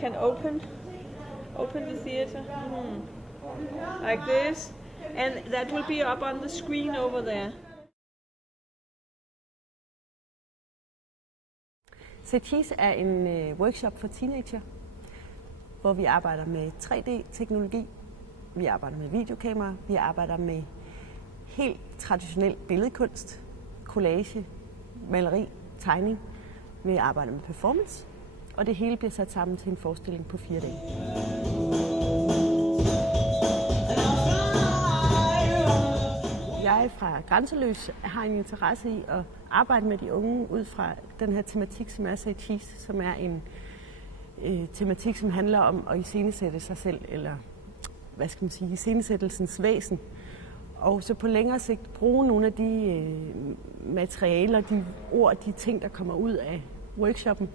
can open the theater like this, and that will be up on the screen over there. Say Cheese er en workshop for teenager, hvor vi arbejder med 3D-teknologi, vi arbejder med videokamera, vi arbejder med helt traditionel billedkunst, collage, maleri, tegning. Vi arbejder med performance, og det hele bliver sat sammen til en forestilling på 4 dage. Jeg fra Grænseløs har en interesse i at arbejde med de unge ud fra den her tematik, som er Say Cheese, som er en tematik, som handler om at iscenesætte sig selv, eller hvad skal man sige, iscenesættelsens væsen. Og så på længere sigt bruge nogle af de materialer, de ord, de ting, der kommer ud af workshoppen,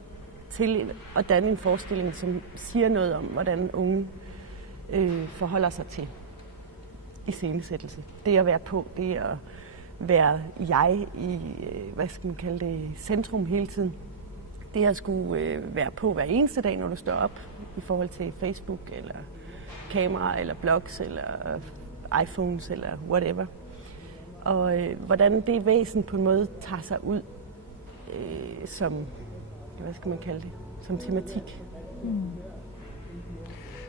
til at danne en forestilling, som siger noget om, hvordan unge forholder sig til iscenesættelse. Det at være på, det at være jeg i, hvad skal man kalde det, centrum hele tiden. Det at skulle være på hver eneste dag, når du står op, i forhold til Facebook, eller kamera, eller blogs, eller iPhones, eller whatever. Og hvordan det væsen på en måde tager sig ud som, hvad skal man kalde det, som tematik.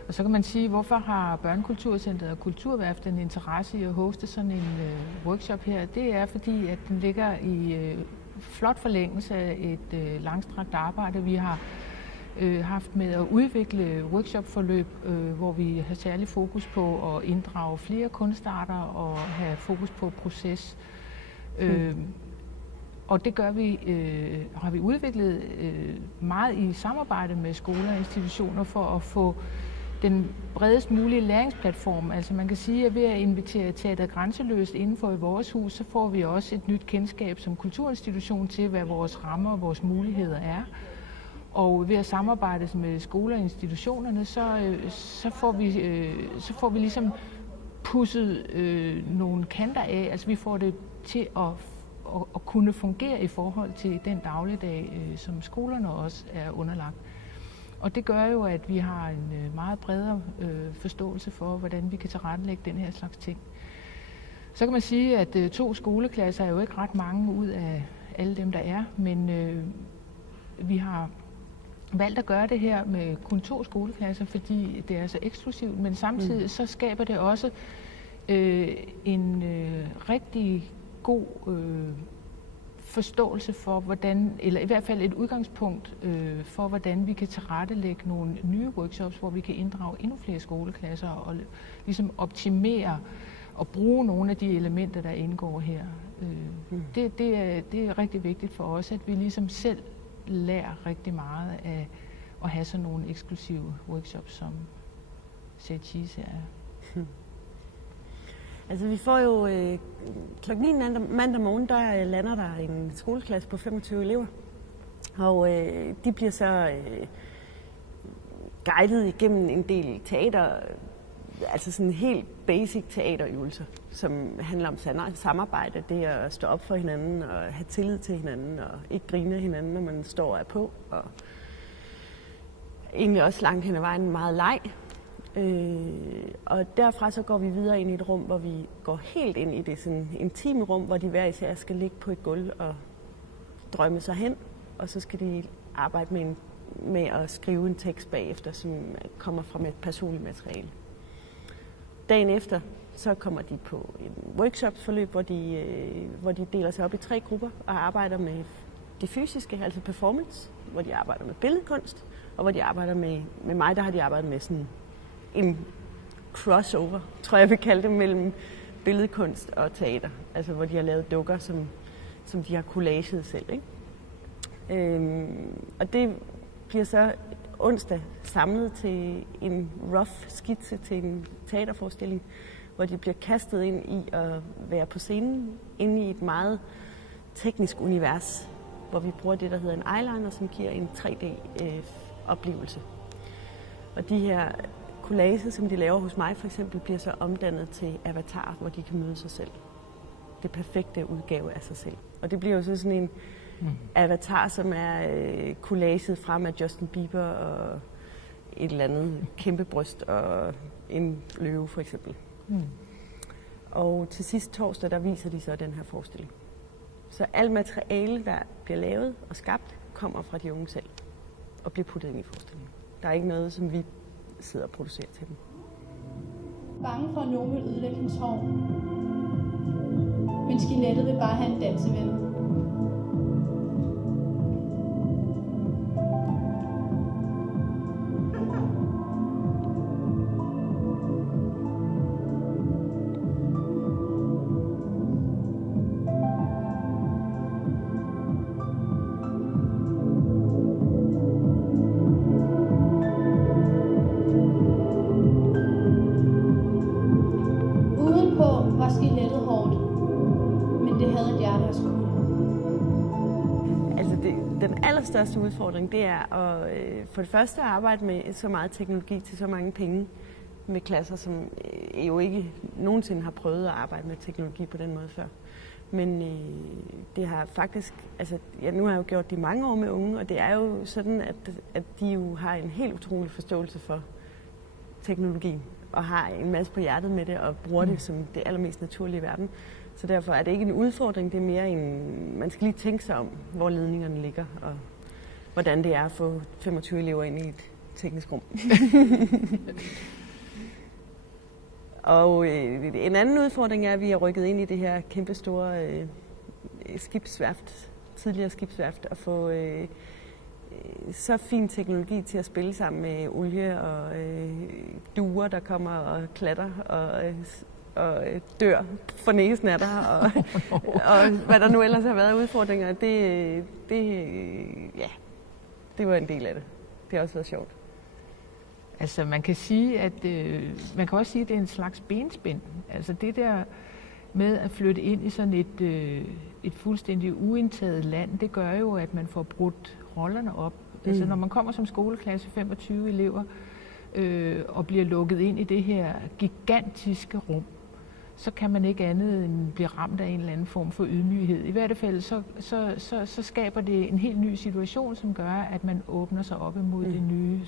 Og så kan man sige, hvorfor har Børnekulturcentret og Kulturværftet en interesse i at hoste sådan en workshop her? Det er fordi, at den ligger i flot forlængelse af et langstrakt arbejde, vi har haft med at udvikle workshopforløb, hvor vi har særlig fokus på at inddrage flere kunstarter og have fokus på proces. Og det gør vi, har vi udviklet meget i samarbejde med skoler og institutioner for at få den bredest mulige læringsplatform. Altså man kan sige, at ved at invitere Teatret Grænseløst indenfor i vores hus, så får vi også et nyt kendskab som kulturinstitution til, hvad vores rammer og vores muligheder er. Og ved at samarbejde med skoler og institutionerne, så får vi ligesom pudset nogle kanter af. Altså vi får det til at kunne fungere i forhold til den dagligdag, som skolerne også er underlagt. Og det gør jo, at vi har en meget bredere forståelse for, hvordan vi kan tilrettelægge den her slags ting. Så kan man sige, at 2 skoleklasser er jo ikke ret mange ud af alle dem, der er, men vi har valgt at gøre det her med kun 2 skoleklasser, fordi det er så eksklusivt, men samtidig så skaber det også en rigtig god forståelse for, hvordan, eller i hvert fald et udgangspunkt for, hvordan vi kan tilrettelægge nogle nye workshops, hvor vi kan inddrage endnu flere skoleklasser og ligesom optimere og bruge nogle af de elementer, der indgår her. Det er rigtig vigtigt for os, at vi ligesom selv lærer rigtig meget af at have sådan nogle eksklusive workshops, som Say Cheese er. Altså vi får jo klokken 9 mandag morgen, der lander der en skoleklasse på 25 elever. Og de bliver så guidet igennem en del teater, altså sådan helt basic teaterøvelser, som handler om samarbejde, det at stå op for hinanden og have tillid til hinanden og ikke grine af hinanden, når man står og er på. Og egentlig også langt hen ad vejen meget leg. Og derfra så går vi videre ind i et rum, hvor vi går helt ind i det sådan intime rum, hvor de hver især skal ligge på et gulv og drømme sig hen, og så skal de arbejde med at skrive en tekst bagefter, som kommer fra et personligt materiale. Dagen efter så kommer de på en workshopsforløb, hvor de deler sig op i 3 grupper og arbejder med det fysiske, altså performance, hvor de arbejder med billedkunst, og hvor de arbejder med mig, der har de arbejdet med sådan en crossover, tror jeg vil kalde det, mellem billedkunst og teater. Altså hvor de har lavet dukker, som de har collaget selv. Ikke? Og det bliver så onsdag samlet til en rough skitse til en teaterforestilling, hvor de bliver kastet ind i at være på scenen, inde i et meget teknisk univers, hvor vi bruger det, der hedder en eyeliner, som giver en 3D-oplevelse. Og de her collages, som de laver hos mig for eksempel, bliver så omdannet til avatar, hvor de kan møde sig selv. Det perfekte udgave af sig selv. Og det bliver jo så sådan en avatar, som er collaget frem af Justin Bieber og et eller andet kæmpe bryst og en løve for eksempel. Og til sidst torsdag, der viser de så den her forestilling. Så alt materiale, der bliver lavet og skabt, kommer fra de unge selv og bliver puttet ind i forestillingen. Der er ikke noget, som vi sidder og producerer til dem. Bange for, at nogen vil ødelægge hendes hår. Men skelettet vil bare have en danseven. Den allerstørste udfordring, det er at for det første at arbejde med så meget teknologi til så mange penge med klasser, som jo ikke nogensinde har prøvet at arbejde med teknologi på den måde før. Men det har faktisk, nu har jeg jo gjort det i mange år med unge, og det er jo sådan, at de jo har en helt utrolig forståelse for teknologien, og har en masse på hjertet med det, og bruger det som det allermest naturlige i verden. Så derfor er det ikke en udfordring, det er mere man skal lige tænke sig om, hvor ledningerne ligger, og hvordan det er at få 25 elever ind i et teknisk rum. Og en anden udfordring er, at vi er rykket ind i det her kæmpe store tidligere skibsværft, og få så fin teknologi til at spille sammen med olie og duer, der kommer og klatter og dør for næsen af dig, og hvad der nu ellers har været udfordringer, det var en del af det. Det har også været sjovt. Altså man kan sige, at man kan også sige, at det er en slags benspænd. Altså det der med at flytte ind i sådan et fuldstændig uindtaget land, det gør jo, at man får brudt rollerne op. Altså når man kommer som skoleklasse 25 elever og bliver lukket ind i det her gigantiske rum, så kan man ikke andet end blive ramt af en eller anden form for ydmyghed. I hvert fald så skaber det en helt ny situation, som gør, at man åbner sig op imod det nye.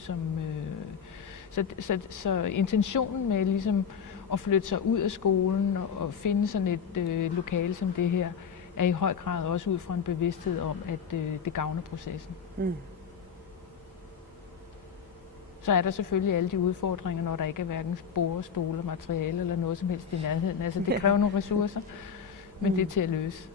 Så intentionen med ligesom at flytte sig ud af skolen og finde sådan et lokale som det her, er i høj grad også ud fra en bevidsthed om, at det gavner processen. Så er der selvfølgelig alle de udfordringer, når der ikke er hverken spore, stole, materiale eller noget som helst i nærheden. Altså det kræver nogle ressourcer, men det er til at løse.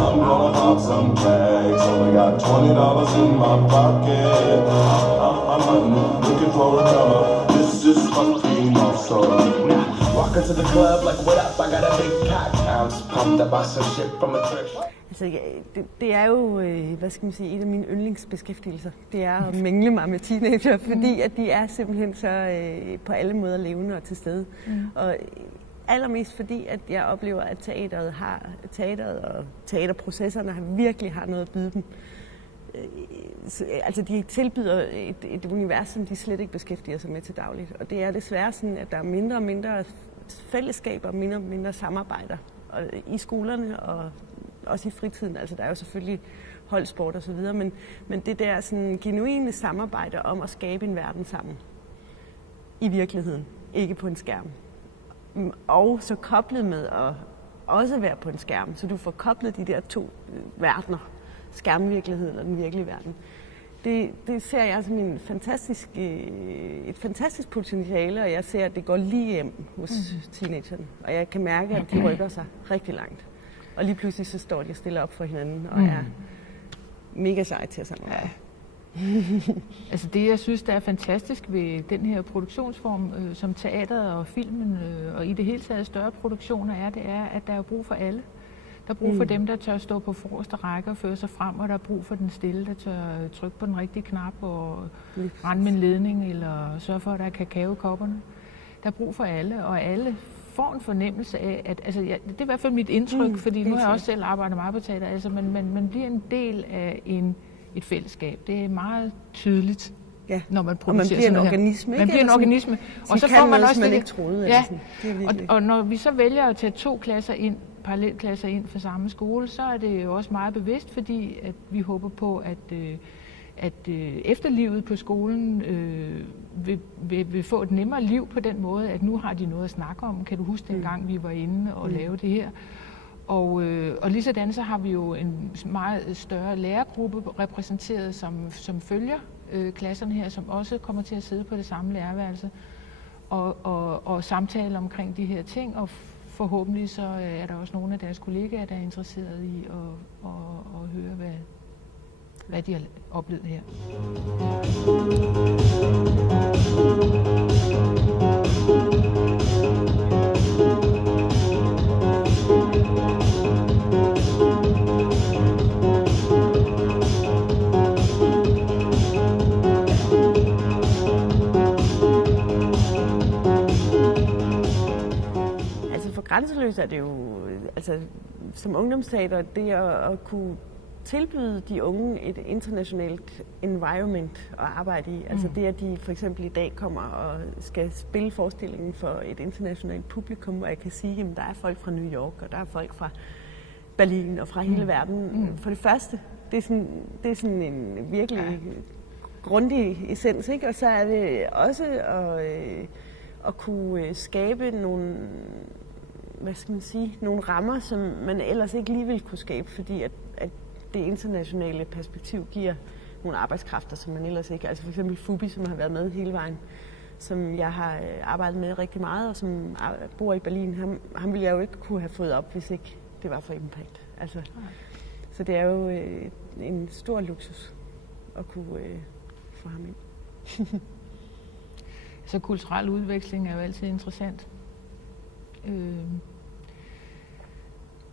I'm gonna pop some tags, only got $20 in my pocket. I'm looking for a comer. This is fucking awesome. Walking to the club like, what up? I got a big cock. Ounce pumped up by some shit from a trick. Altså, det er jo, hvad skal man sige, et af mine yndlingsbeskæftigelser. Det er at mingle mig med teenager, fordi at de er simpelthen så på alle måder levende og til stede. Og allermest fordi, at jeg oplever, at teateret og teaterprocesserne virkelig har noget at byde dem. Altså, de tilbyder et univers, som de slet ikke beskæftiger sig med til dagligt. Og det er desværre sådan, at der er mindre og mindre fællesskaber, mindre og mindre samarbejder i skolerne og også i fritiden. Altså, der er jo selvfølgelig holdsport og så videre, men det der sådan genuine samarbejde om at skabe en verden sammen i virkeligheden, ikke på en skærm. Og så koblet med at også være på en skærm, så du får koblet de der to verdener, skærmvirkeligheden og den virkelige verden. Det ser jeg som et fantastisk potentiale, og jeg ser, at det går lige hjem hos teenagerne. Og jeg kan mærke, at de rykker sig rigtig langt. Og lige pludselig så står de og stiller op for hinanden og er mega seje til at samarbejde. Altså det, jeg synes, der er fantastisk ved den her produktionsform, som teateret og filmen og i det hele taget større produktioner det er, at der er brug for alle. Der er brug for dem, der tør stå på forreste række og føre sig frem, og der er brug for den stille, der tør trykke på den rigtige knap og rende med en ledning eller sørge for, at der er kakao i kopperne. Der er brug for alle, og alle får en fornemmelse af, at det er i hvert fald mit indtryk, fordi nu har jeg også selv arbejdet meget på teater, altså man bliver en del af et fællesskab. Det er meget tydeligt, når man producerer sådan noget her. Man bliver en organisme. Og så får man også man ikke troede. Og når vi så vælger at tage 2 klasser ind parallelklasser ind fra samme skole, så er det jo også meget bevidst, fordi at vi håber på, at efterlivet på skolen vil få et nemmere liv på den måde, at nu har de noget at snakke om. Kan du huske dengang, vi var inde og lave det her? Og lige sådan så har vi jo en meget større lærergruppe repræsenteret, som følger klasserne her, som også kommer til at sidde på det samme lærerværelse og samtale omkring de her ting, og forhåbentlig så er der også nogle af deres kollegaer, der er interesserede i at høre, hvad de har oplevet her. Grænseløs er det jo, altså som ungdomsteater, det at kunne tilbyde de unge et internationalt environment at arbejde i. Altså det, at de for eksempel i dag kommer og skal spille forestillingen for et internationalt publikum, hvor jeg kan sige, at der er folk fra New York, og der er folk fra Berlin og fra hele verden. For det første, det er sådan en virkelig grundig essens, ikke? Og så er det også at kunne skabe nogle, hvad skal man sige, nogle rammer, som man ellers ikke lige ville kunne skabe, fordi at det internationale perspektiv giver nogle arbejdskræfter, som man ellers ikke. Altså for eksempel Fubi, som har været med hele vejen, som jeg har arbejdet med rigtig meget, og som bor i Berlin. Ham ville jeg jo ikke kunne have fået op, hvis ikke det var for Impact. Altså, så det er jo en stor luksus at kunne få ham ind. Så kulturel udveksling er jo altid interessant.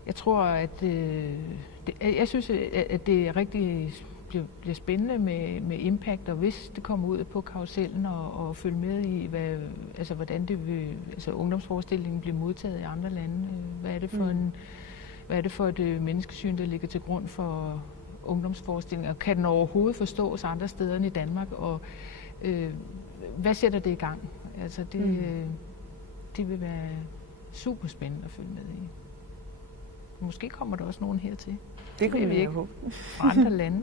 Jeg tror, at jeg synes, at det er rigtig bliver spændende med Impact, og hvis det kommer ud på karusellen og følge med i, hvordan ungdomsforestillingen bliver modtaget i andre lande. Hvad er det for et menneskesyn, der ligger til grund for ungdomsforestillingen? Og kan den overhovedet forstås andre steder end i Danmark? Og hvad sætter det i gang? Altså det vil være super spændende at følge med i. Måske kommer der også nogen hertil. Det kunne vi ikke håbe. Fra andre lande.